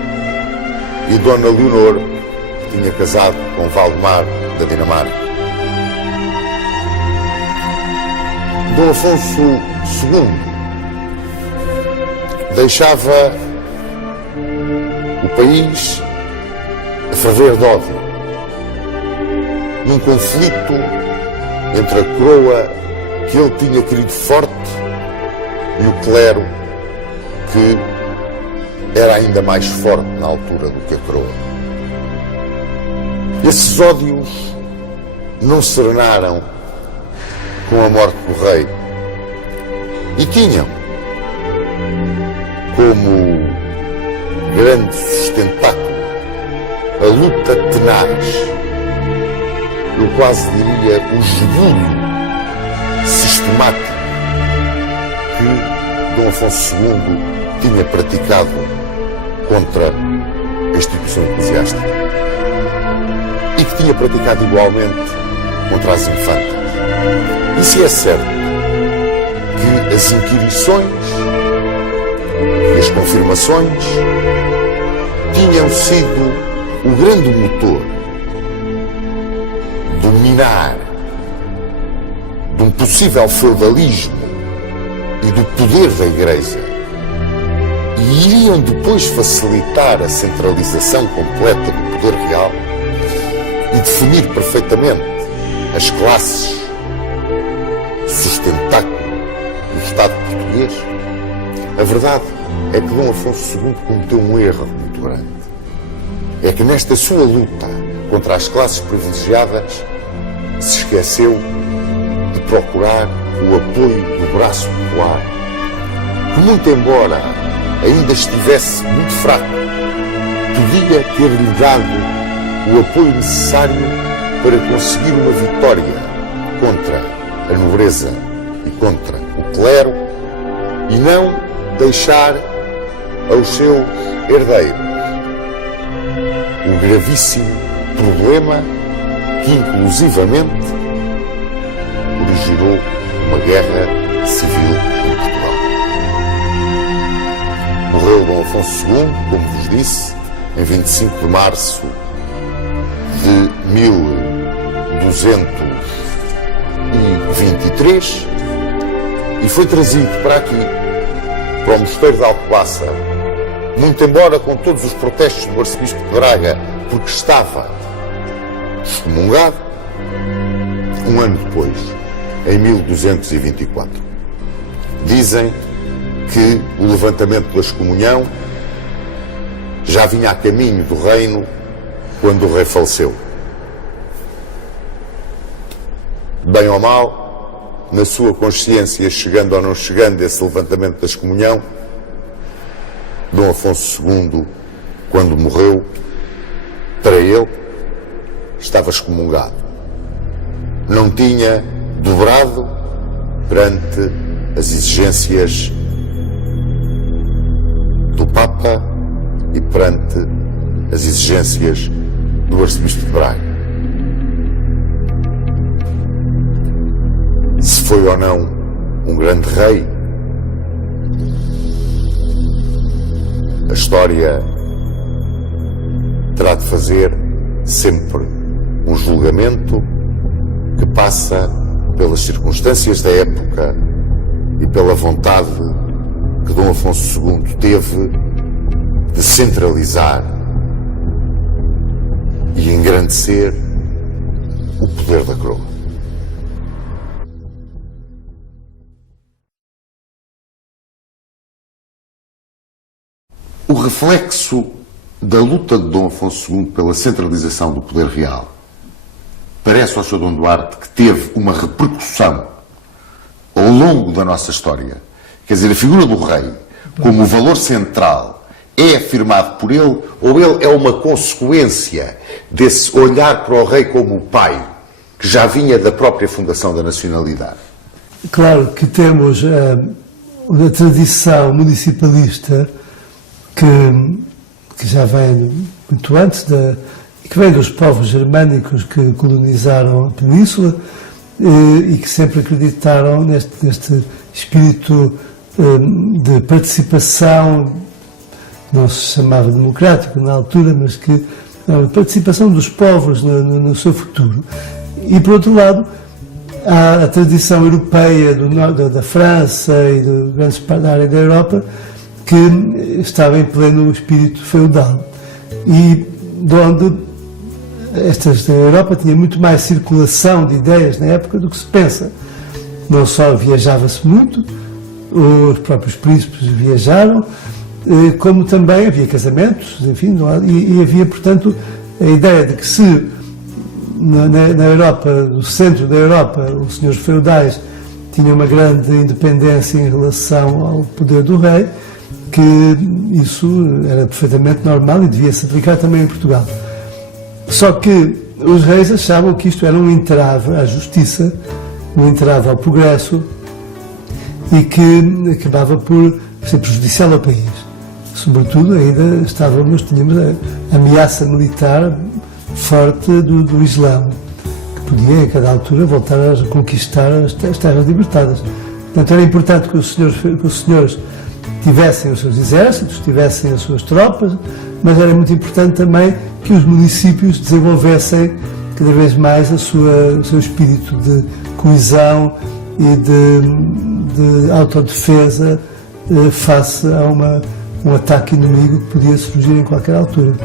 e Dona Leonor, que tinha casado com Valdemar da Dinamarca. Dom Afonso II deixava o país a ferver de ódio, num conflito entre a coroa que ele tinha querido forte e o clero que era ainda mais forte na altura do que a coroa. Esses ódios não serenaram com a morte do rei e tinham como grande sustentáculo a luta tenaz, eu quase diria o esbulho sistemático que Dom Afonso II tinha praticado contra a instituição eclesiástica e que tinha praticado igualmente contra as infantas. E se é certo que as inquirições e as confirmações tinham sido o grande motor do minar de um possível feudalismo e do poder da Igreja, e iriam depois facilitar a centralização completa do poder real e definir perfeitamente as classes sustentáculo do Estado português, a verdade é que Dom Afonso II cometeu um erro muito grande. É que nesta sua luta contra as classes privilegiadas se esqueceu de procurar o apoio do braço popular, que, muito embora ainda estivesse muito fraco, podia ter-lhe dado o apoio necessário para conseguir uma vitória contra a nobreza e contra o clero e não deixar aos seus herdeiros um gravíssimo problema que inclusivamente originou uma guerra civil em Portugal. Morreu Dom Afonso II, como vos disse, em 25 de março de 1223 e foi trazido para aqui, para o Mosteiro de Alcobaça, muito embora com todos os protestos do arcebispo de Braga, porque estava excomungado, um ano depois, em 1224. Dizem que o levantamento da excomunhão já vinha a caminho do reino quando o rei faleceu. Bem ou mal, na sua consciência, chegando ou não chegando esse levantamento da excomunhão, Dom Afonso II, quando morreu, para ele, estava excomungado. Não tinha dobrado perante as exigências do Papa e perante as exigências do arcebispo de Braga. Se foi ou não um grande rei, a história terá de fazer sempre um julgamento que passa pelas circunstâncias da época e pela vontade que Dom Afonso II teve de centralizar e engrandecer o poder da coroa. O reflexo da luta de Dom Afonso II pela centralização do poder real parece ao Sr. Dom Duarte que teve uma repercussão ao longo da nossa história. Quer dizer, a figura do rei, como o valor central, é afirmado por ele, ou ele é uma consequência desse olhar para o rei como o pai, que já vinha da própria fundação da nacionalidade? Claro que temos a tradição municipalista que já vem muito antes, que vem dos povos germânicos que colonizaram a península e que sempre acreditaram neste espírito de participação, não se chamava democrático na altura, mas que a participação dos povos no seu futuro. E, por outro lado, há a tradição europeia da França e de grandes partes da área da Europa, que estava em pleno espírito feudal e de onde a Europa tinha muito mais circulação de ideias na época do que se pensa. Não só viajava-se muito, os próprios príncipes viajaram, como também havia casamentos, enfim, e havia, portanto, a ideia de que se na Europa, no centro da Europa, os senhores feudais tinham uma grande independência em relação ao poder do rei, que isso era perfeitamente normal e devia-se aplicar também em Portugal. Só que os reis achavam que isto era um entrave à justiça, um entrave ao progresso e que acabava por ser prejudicial ao país. Sobretudo, ainda tínhamos a ameaça militar forte do Islão, que podia, a cada altura, voltar a conquistar as terras libertadas. Portanto, era importante que os senhores tivessem os seus exércitos, tivessem as suas tropas, mas era muito importante também que os municípios desenvolvessem cada vez mais o seu espírito de coesão e de autodefesa face a um ataque inimigo que podia surgir em qualquer altura.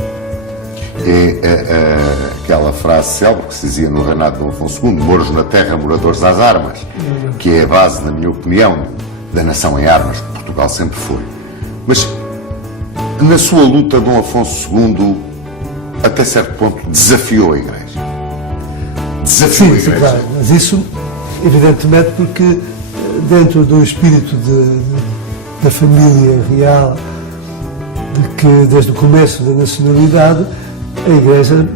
É aquela frase célebre que se dizia no reinado de Dom Afonso II, moros na terra, moradores às armas, que é a base, na minha opinião, da nação em armas, que Portugal sempre foi. Mas, na sua luta, Dom Afonso II, até certo ponto, desafiou a Igreja. Desafiou a Igreja. Sim, claro, mas isso, evidentemente, porque dentro do espírito da família real, de que desde o começo da nacionalidade, a Igreja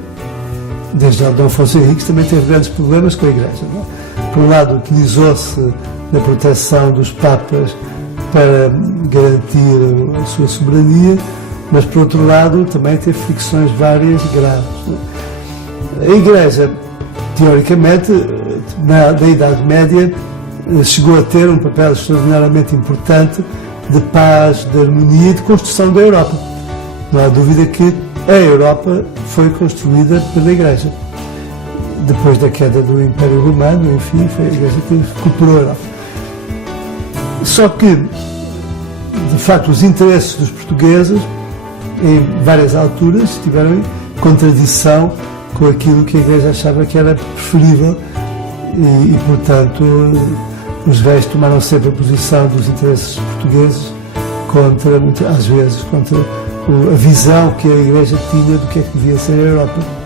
desde Dom Afonso Henriques, também teve grandes problemas com a Igreja. Não é? Por um lado, utilizou-se da proteção dos Papas para garantir a sua soberania, mas, por outro lado, também teve fricções várias e graves. Não é? A Igreja, teoricamente, na Idade Média, chegou a ter um papel extraordinariamente importante de paz, de harmonia e de construção da Europa. Não há dúvida que a Europa foi construída pela Igreja. Depois da queda do Império Romano, enfim, foi a Igreja que recuperou a Europa. Só que, de facto, os interesses dos portugueses, em várias alturas, estiveram em contradição com aquilo que a Igreja achava que era preferível e portanto, os reis tomaram sempre a posição dos interesses portugueses contra, às vezes, contra a visão que a Igreja tinha do que é que devia ser a Europa.